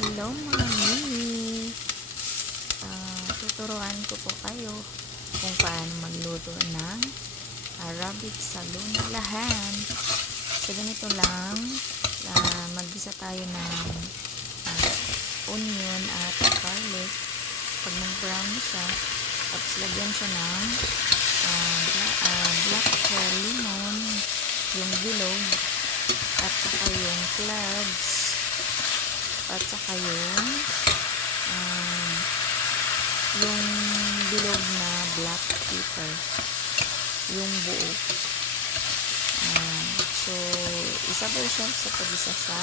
Hello mga mini! Tuturuan ko po kayo kung paano magluto ng Arabic salunalahan. So ganito lang, maggisa tayo ng onion at garlic. Pag nag-brown na siya, tapos lagyan siya ng black lemon, yung bilog, at saka yung cloves, at saka yung bilog na black pepper, yung buo. So isabay siya sa pag-isa sa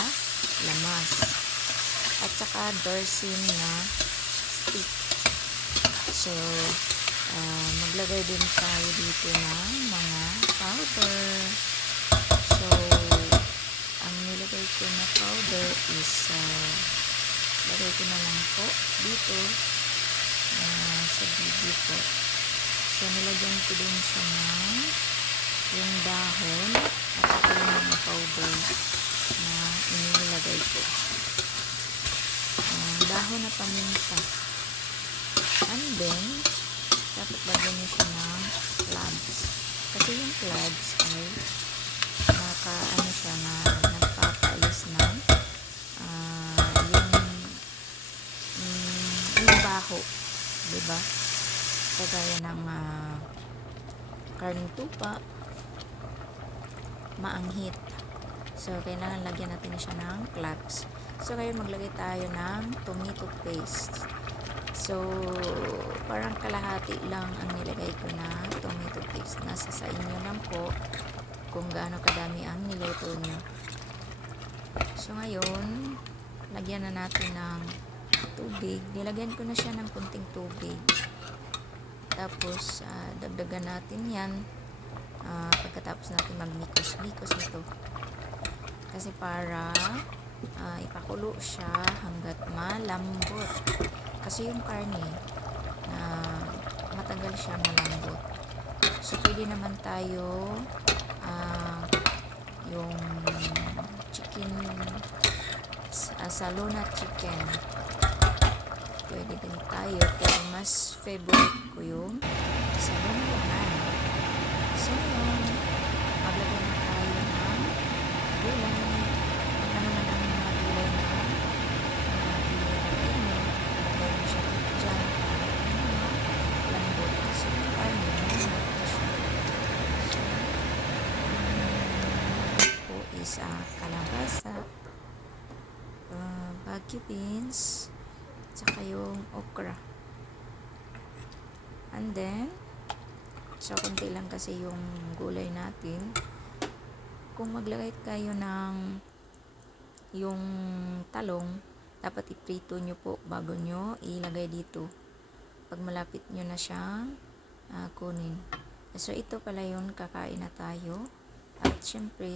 lamas, at saka darsin na stick. So maglagay din tayo dito ng mga powder. So ang nilagay ko na powder is lagay ko na lang po dito sa video po. So nilagyan ko din siya ng yung dahon at saka yung mga powder na inilagay ko. Dahon na paminta. And then dapat lagyan niyo siya ng cloves. Kasi yung cloves ay nagpapaalis ng yung baho, diba? Kagaya ng karning tupa, maanghit. So kailangan lagyan natin siya ng cloves. So ngayon maglagay tayo ng tomato paste. So parang kalahati lang ang nilagay ko na tomato paste. Nasa sa inyo lang po kung gaano kadami ang niluto nyo. So ngayon lagyan na natin ng tubig. Nilagyan ko na siya ng kunting tubig. Tapos dagdagan natin yan pagkatapos natin magmikos-mikos nito. Kasi para ipakulo siya hanggat malambot. Kasi yung karne matagal siya malambot. So pwede naman tayo yung chicken salona chicken, pwede din tayo, pero mas favorite ko yung salunalahan. So yun, maglagay na tayo ng gulay. Ano man ang mga gulay na ilagay nyo, ilagay mo siya dyan para lambot. Kasi yung karne malambot na siya. So po is kalabasa, bagu beans, saka yung okra. And then so konti lang kasi yung gulay natin. Kung maglagay kayo ng yung talong, dapat iprito nyo po bago nyo ilagay dito pag malapit nyo na siyang kunin. So ito pala yun, kakain na tayo. At syempre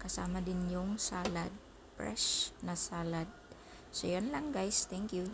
kasama din yung salad, fresh na salad. So yun lang guys, thank you.